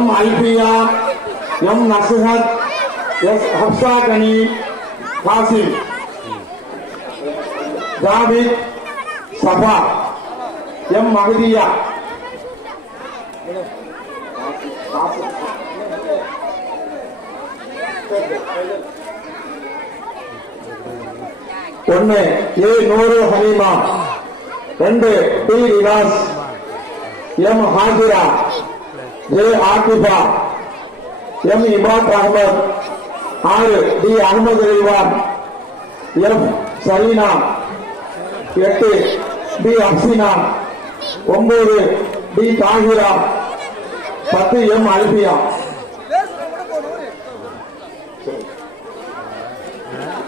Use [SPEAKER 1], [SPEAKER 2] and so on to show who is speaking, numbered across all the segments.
[SPEAKER 1] M Albiya M Nasuhath S Hafsa Gani Kasim. Javid Saba M Mahadiya. ஒன்னு A நூறு ஹலீமா. ரெண்டு T Rivas M Hajira. A Aathiba M Imad Ahamed ஆறு D Ahmed Rivan F Saleena எட்டு T அப்சினா ஒன்பது D Tahira பத்து M அல்பியா.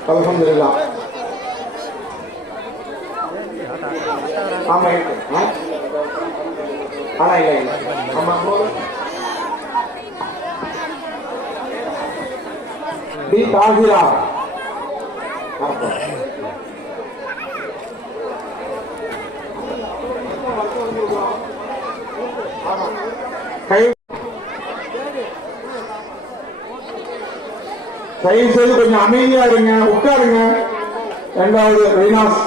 [SPEAKER 1] அலமதுல்லா ஆமா ஆனா இல்லை ஆமா டி தாகிரா கை தயவு செய்து கொஞ்சம் அமைதியா இருங்க உட்காருங்க. இரண்டாவது ரீனாஸ்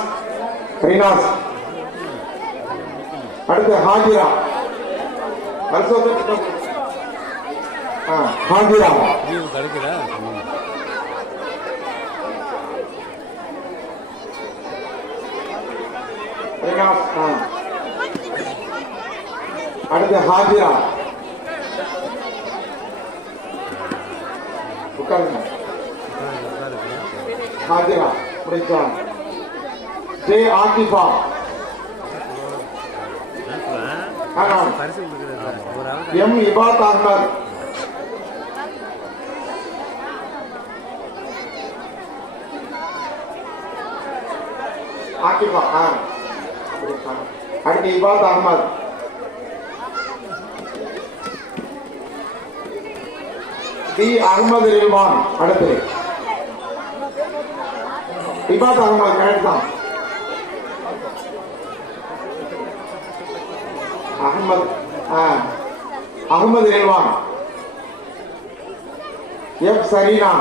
[SPEAKER 1] ரீனாஸ். அடுத்து ஹாஜிரா. ஹாஜிரா
[SPEAKER 2] லீவு கிடைக்குதா
[SPEAKER 1] ரீனாஸ் ஆ. அடுத்து ஹாஜிரா. உட்காருங்க. ஹாஜிரா முடிச்சா ஜே
[SPEAKER 2] ஆதிபா.
[SPEAKER 1] எம் இபாத் அஹ்மத். ஆக்கிபா ஆ அடுத்து இபாத் அகமது டி அகமது ரில்வான் அடுத்து. இபாத் அகமது கரெக்ட் தான். அகமது அகமது ரில்வான் எஃப். சரீனா.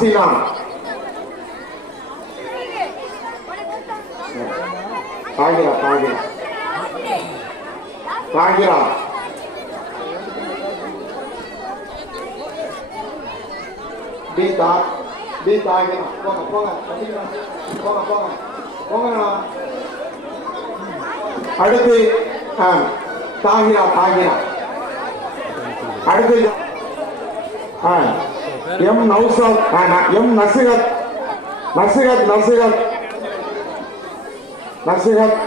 [SPEAKER 1] அப்சினா தாகிரா தாகிரா தாகிரா டி தா டி போங்க போங்க போங்க போங்க. அடுத்து தாகிரா தாகிரா அடுத்து ஆ, எம் நௌசாத் ஆ, ந- எம் நசிகத் நசிகத் நசிகத் நசிகத்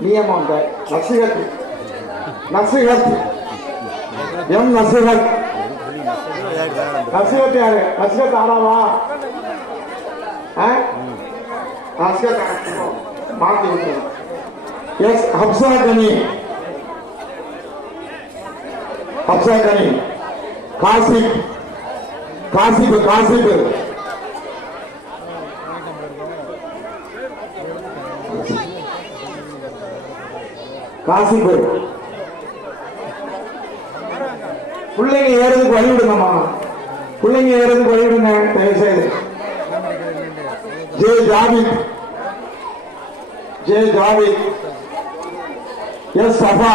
[SPEAKER 1] நியமம் இந்த நசிகத் நசிகத் எம் நசிகத் நசிகத் யாரு நசிகத் ஆறாவா ஆ? நசிகத் ஆறா. மாத்தி விட்டுருங்க எஸ் ஹப்சா கனி ஹப்சா கனி காசிப் காசிப் காசிப் காசிப் பிள்ளைங்க ஏறதுக்கு வழி விடுங்கம்மா பிள்ளைங்க ஏறதுக்கு வழி விடுங்க தயவு செய்து J Javid. J Javid. S Saba.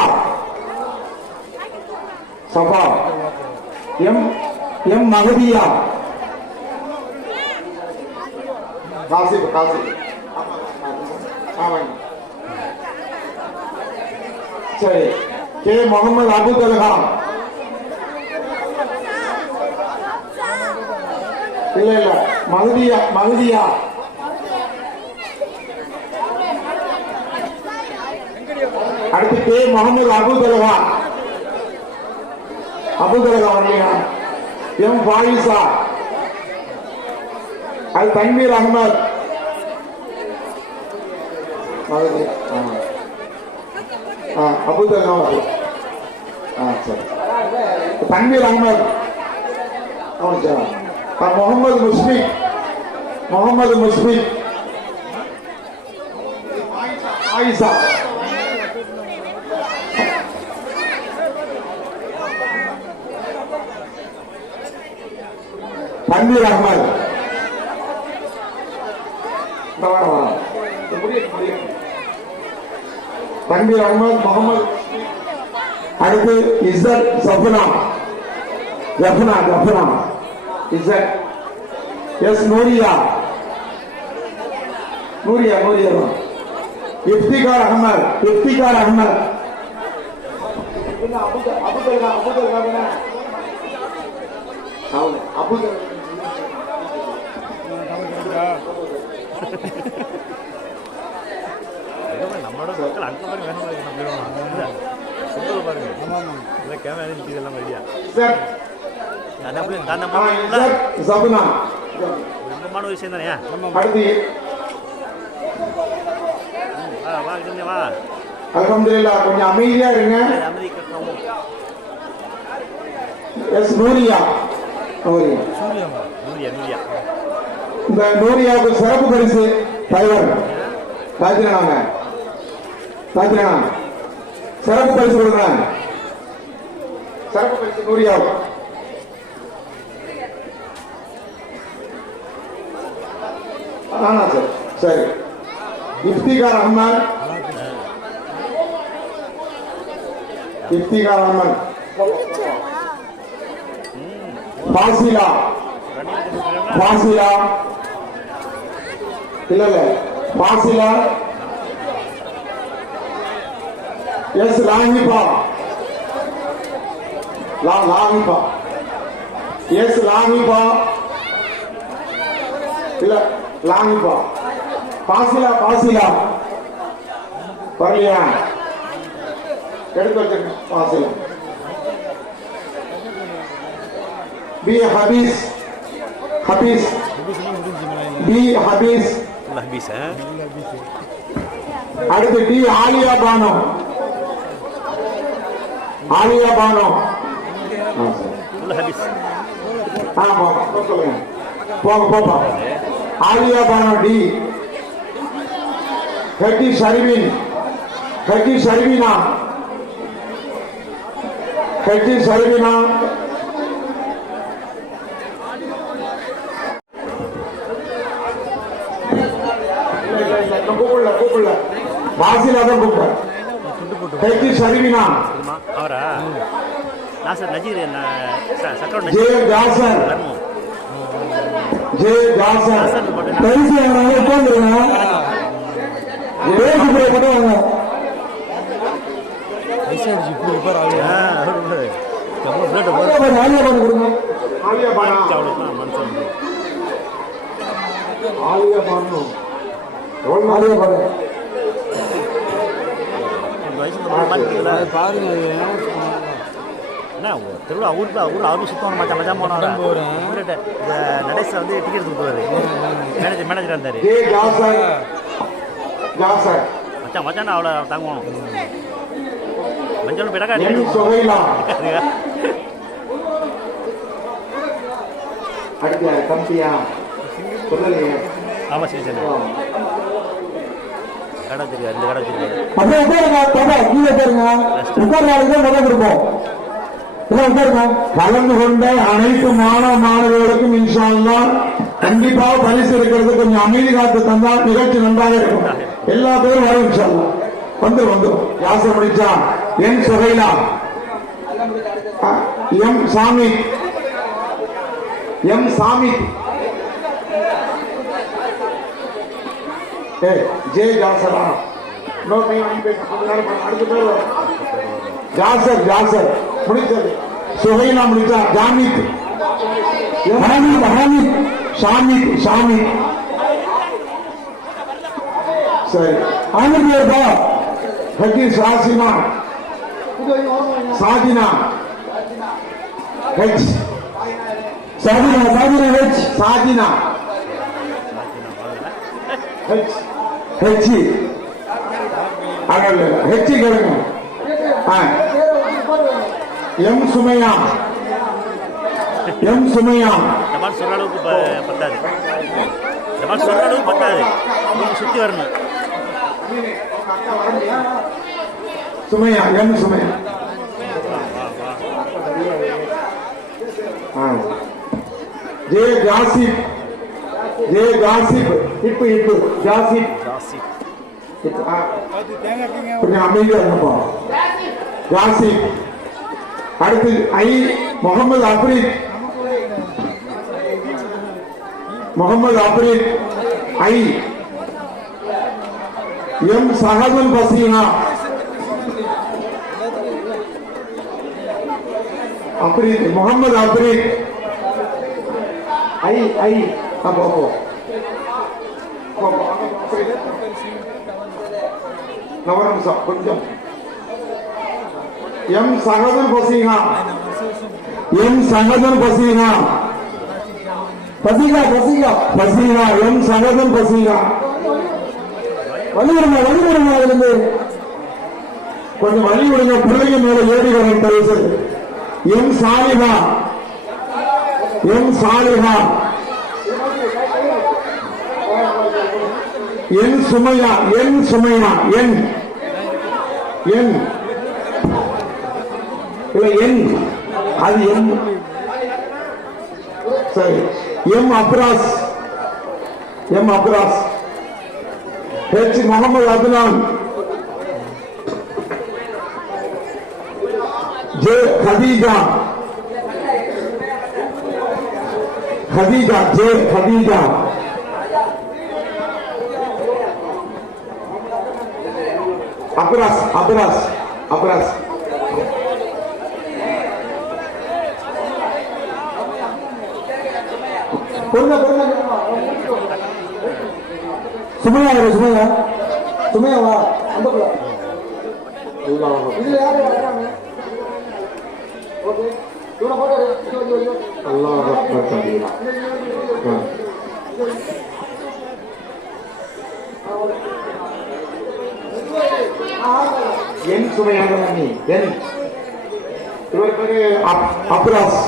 [SPEAKER 1] Saba. M M Mahdiya. Kasi Kasi. சரி. கே. முகமது அபு தல்ஹா இல்ல இல்ல. மகதியா மகதியா. அடுத்து கே. முகமது அபு தல்ஹா அபு தல்ஹா எம் பாயிசா. அது தன்வீர் அகமது. மகதியா தன்வீர் அகமது. முகமது முஸ்பிக் முகமது முஸ்பிக் ஆயிஷா தன்வீர் அகமது இந்த தன்வீர் அகமது முகமது அடுத்து இசத் சஃபனா. ஜஃபனா ஜஃபனா இசத் எஸ் நூரியா. நூரியா நூரியா இப்திகார் அகமது இஃப்திகார் அகமது அபுதல் அபுதல் அபுதல் அவனு அபுதல்.
[SPEAKER 2] நம்மளோட மக்கள் அங்கே பாருங்க வேணும் பாருங்க நம்ம இல்லை பாருங்க இல்லை கேமரா நிற்கிது எல்லாம்
[SPEAKER 1] சஃபனா
[SPEAKER 2] பிரம்மமான விஷயம் தானே வா வா
[SPEAKER 1] அல்ஹம்துலில்லாஹ் கொஞ்சம் அமைதியா இருங்க எஸ் நூரியா இந்த நூரியாவுக்கு சிறப்பு பரிசு தலைவர் ராஜினாங்க ராஜினா சிறப்பு பரிசு கொடுக்குறாங்க சிறப்பு பரிசு நூரியாவுக்கு ஆனா சார் சரி. இப்திகார் அஹ்மத். இப்திகார் அஹ்மத். பாசிலா பாசிலா இல்ல இல்ல. பாசிலா எஸ் லாஹிபா லா லாஹிபா எஸ் லாஹிபா இல்ல லாஹிபா பாசிலா பாசிலா. வரலையா? எடுத்து வச்சிருக்கேன் பாசிலா. பி ஹபீஸ் ஹபீஸ் பி ஹபீஸ்
[SPEAKER 2] ஹபீஸ்
[SPEAKER 1] அடுத்து டி ஆலியா பானு ஆலியா பானோ. ஆமா சொல்லுங்க. போங்க போப்பா. ஆலியா பானு டி. ஹெட்டி ஷர்வின் ஹெட்டி ஷர்வினா ஹெட்டி ஷர்வினா கூப்பிடல கூப்பிடல வாசிலா தான் கூப்பிட்டேன் ஹெட்டி
[SPEAKER 2] அவரா நாசர் நஜீர் சக்கரோட
[SPEAKER 1] ஜே
[SPEAKER 2] நஜீர் தர்மம்
[SPEAKER 1] ஜே ஜாசன்
[SPEAKER 2] நாசர் மட்டும் மாட்டிக்கல. என்ன ஒரு திருவிழா ஊருக்கு ஊர் அவரும் சுத்தம் மச்சான் மச்சான் போனோம் இந்த நடேச வந்து டிக்கெட் கொடுக்குறாரு மேனேஜர் மேனேஜர் இருந்தாரு. மச்சான் மச்சான் அவ்வளோ தாங்குவோம் மஞ்சள்
[SPEAKER 1] சுகைலா அடிக்கியா தம்பியா? சொல்லலையே
[SPEAKER 2] ஆமாம் சரி. சரி கடை வச்சிருக்காரு இந்த கடை வச்சிருக்காரு
[SPEAKER 1] அப்படியே உட்காருங்க பாப்பா கீழே உட்காருங்க. உட்கார் நாளைக்கு தான் எல்லாம் உட்காருங்க. கலந்து கொண்ட அனைத்து மாணவ மாணவர்களுக்கும் இன்ஷா அல்லாஹ் கண்டிப்பாக பரிசு இருக்கிறது கொஞ்சம் அமைதி காத்து தந்தால் நிகழ்ச்சி நன்றாக இருக்கும். எல்லா பேரும் வரும் இன்ஷா அல்லாஹ் வந்து வந்து யாசர் முடிச்சா என் சுகைலா எம் சாமி. எம் சாமி. జై జాసరా నో ಬೇಕು ಹಂಗಾರ ಮಾಡ್ಬಿಟ್ಟು ಜಾಸರ್ ಜಾಸರ್ ಮುಡಿತಾರೆ ಸುಹೈನ ಮುಡಿತ ಜಾಮೀತ್ ಹಾಮೀದ್ ಹಾಮೀದ್ ಶಾಮೀದ್ ಶಾಮೀದ್ ಸರಿ ಆಮೇಲೆ ಬಾ Hakir Sasima Sadina H Sadina Sadina H Sadina H கேளுங்க ஆ. எம் சுமையா? எம் சுமையா?
[SPEAKER 2] மாதிரி சொல்கிற அளவுக்கு பத்தாது. மாதிரி சொல்கிற அளவுக்கு பத்தாது. நீங்கள் சுற்றி வரணும்.
[SPEAKER 1] Sumaiya? M Sumaiya. J Jasib J Jasib Ibbu Ibbu Jasib
[SPEAKER 2] ஜாஸ்தி
[SPEAKER 1] ஆ. கொஞ்சம் அமைதியா இருங்கப்பா ஜாசிப் அடுத்து I Mohammed Afreed Mohammed Afreed I M Sahadul Fasina Afreed Mohammed Afreed I I அப்போ அப்போ அப்போ, அப்போ, நவரம்சம் கொஞ்சம் M Sagathan Fasika M Sagathan Fasika Fasika Fasika Fasina M Sagathan Fasika வழி விடுங்க வழி இருந்து கொஞ்சம் வழி விடுங்க பிள்ளைங்க மேல ஏறி வரேன் தயவு எம் சாலிகா எம் சாலிகா என் சுமையா என் சுமையா என். என். இல்ல என். அது என். சரி. M Afraz. M Afraz. H Mohamed Afnan J Hadeeja. Hadeeja J Hadeeja. Afraz Afraz Afraz பொருங்க பொருங்க சுமையா சுமையா சுமையா வா அந்த பிள்ளை இதுல யாரு வர்றாங்க ஓகே இவனை போட்டோ அல்லாஹ் அக்பர் கபீரா ஆ. என் சுமையாக நீ என் இவர் பேரு அப்ராஸ்.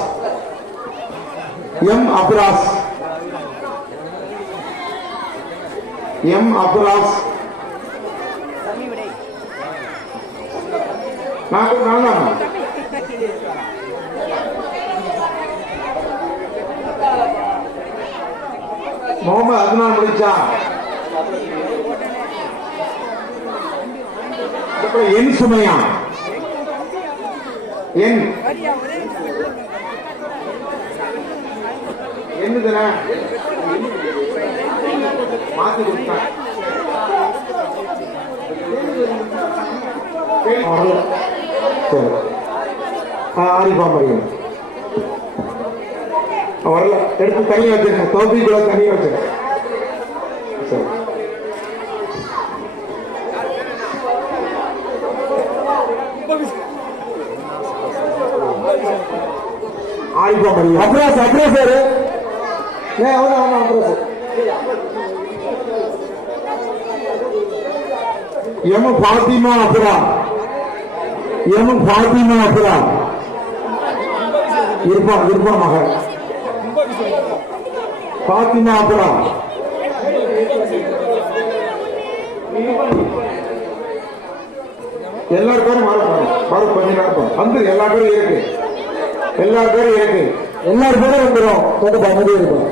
[SPEAKER 1] எம் அப்ராஸ். எம் அப்ராஸ். நான் நான் முகமது அத்னான் முடிச்சா அப்புறம் என் சுமையா என். என்னதுன மாத்தி கொடுத்தேன் வரல. எடுத்து தனியாக வச்சிருங்க. தோப்பி கூட தனியாக சரி. ஆரிஃபா அப்ராஸ் அப்ராஸ் ஏ அவனா அவனா அப்ராஸ். எம் ஃபாத்திமா அப்ரா. எம் ஃபாத்திமா அப்ரா. இருப்பா இருப்பா மகன். ஃபாத்திமா அப்ரா. எல்லார் பேரும் மாறும் கொஞ்ச நேரம் வந்து எல்லா இருக்கு. எல்லா பேரும் இருக்கு எல்லார் பேரும் வந்துடும் கொஞ்சம் அமைதி இருக்கும்.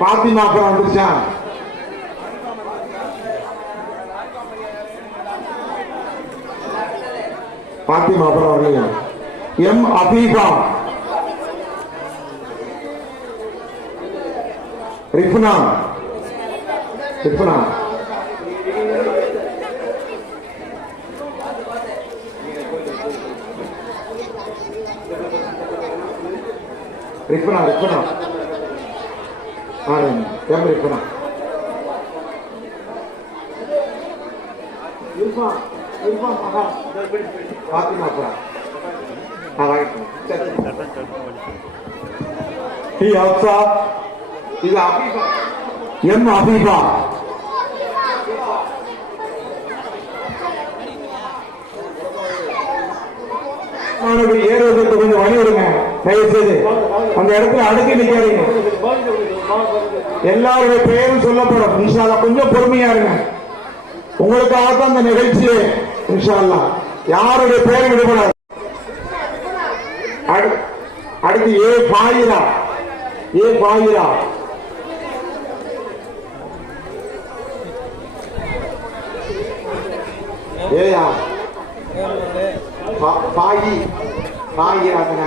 [SPEAKER 1] பாத்திமா அப்புறம் வந்துருச்சா? பாத்திமா அப்புறம் வரலையா? எம் அபீபா. ரிஃப்னா. ரிஃப்னா ரிஃப்னா ரிஃப்னா ஆரம்பி எம் ரிஃப்னா இர்ஃபா இர்ஃபா மகா பாத்திமா அப்புறம் ஆ வாங்கிட்டு சரி ஹி அப்சா இது அபீபா எம் அபீபா மாணவர்கள் ஏறுவதற்கு கொஞ்சம் வழி தயவு செய்து அந்த இடத்துல அடுக்கி நிக்காதீங்க. எல்லாருடைய பெயரும் சொல்லப்படும். இன்ஷால்லா கொஞ்சம் பொறுமையா இருங்க. உங்களுக்காக தான் அந்த நிகழ்ச்சியே இன்ஷால்லா யாருடைய பெயரும் விடுபடாது. அடு- அடுத்து ஏ பாயிரா ஏ பாயிரா ஏயா? பா- பாயி பாயிராங்க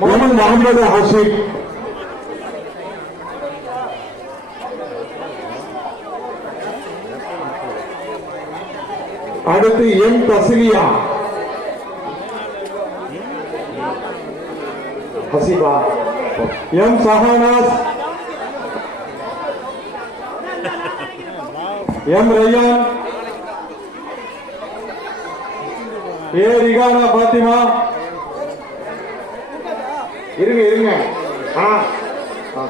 [SPEAKER 1] முகமது முகமது ஹசீப் அடுத்து M Tasliya Haseeba M Shahanas. M Rayan. A Rihana Fathima. இருங்க இருங்க. ஆ. ஆ,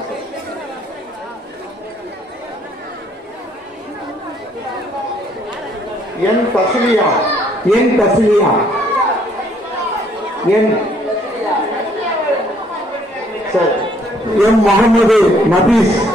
[SPEAKER 1] என் தஸ்லியா என் தஸ்லியா என். சரி. எம் முகமது நபீஸ்.